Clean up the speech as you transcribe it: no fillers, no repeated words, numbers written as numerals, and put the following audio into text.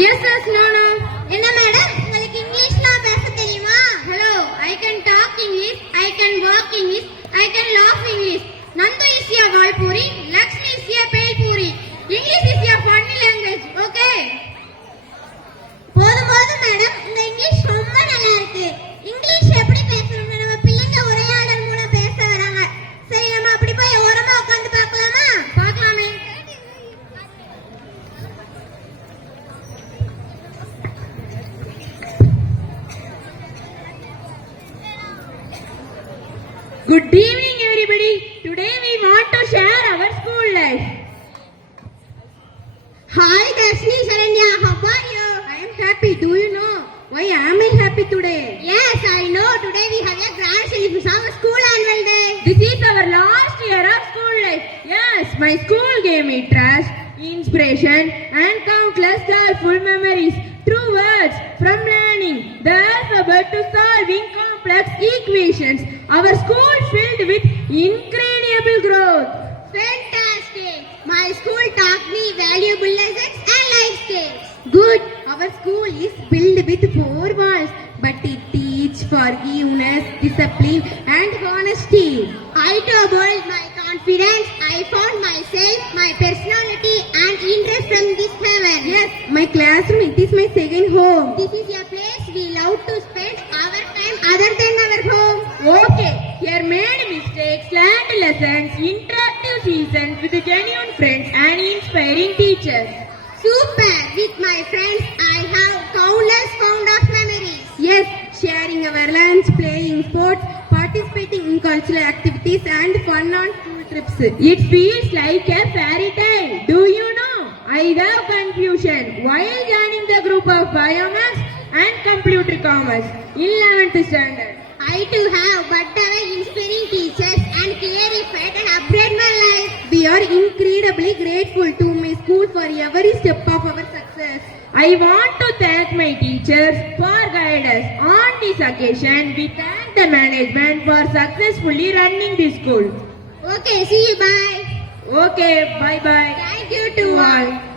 Yes, yes, no, no. என்ன madam உங்களுக்கு இங்கிலீஷ்லாம் பேச தெரியுமா? Hello, I can talk English, I can walk English, I can laugh English. Nandu is a Valpuri, Lakshmi is a Pelpuri. English is a funny language, okay? போதும் போதும் madam, உங்க English ரொம்ப நல்லா இருக்கு. இங்கிலீஷ் எப்படி பேசணும்னு நம்ம பிள்ளைங்க உரையாடல் மூலம் பேச வராங்க. சரி, நம்ம அப்படி போய் ஓரமா உட்கார்ந்து பார்க்கலாமா? பார்க்கலாமே. Good evening, everybody. Today we want to share our school life. Hi, Dashni, Sharanya. How are you? I am happy. Do you know why am I happy today? Yes, I know. Today we have a grand celebration of our school annual day. This is our last year of school life. Yes, my school gave me trust, inspiration, and countless joyful memories. True words from learning the alphabet to solving complex equations. Our school filled with incredible growth. Fantastic! My school taught me valuable lessons and life skills. Good. Our school is built with 4 walls, but it teaches forgiveness, discipline, and honesty. I doubled my confidence. I found myself, my personality, and interest from this heaven. Yes, my classroom, it is my second home. This is a place we love to spend our time other than our home. Okay, here made mistakes, learned lessons, interactive seasons with genuine friends and inspiring teachers. Super! With my friends, I have countless fond of memories. Yes, sharing our lunch, playing sports, participating in cultural activities and fun on school trips. It feels like a fairy tale. Do you know? I have confusion while joining the group of biomass and computer commerce in 11th standard. I too have but inspiring teachers and clarified and upgrade my life. We are incredibly grateful to my school for every step of our success. I want to thank my teachers for guidance. On this occasion, we thank the management for successfully running this school. Okay, see you, bye. Okay, bye-bye. Thank you to all.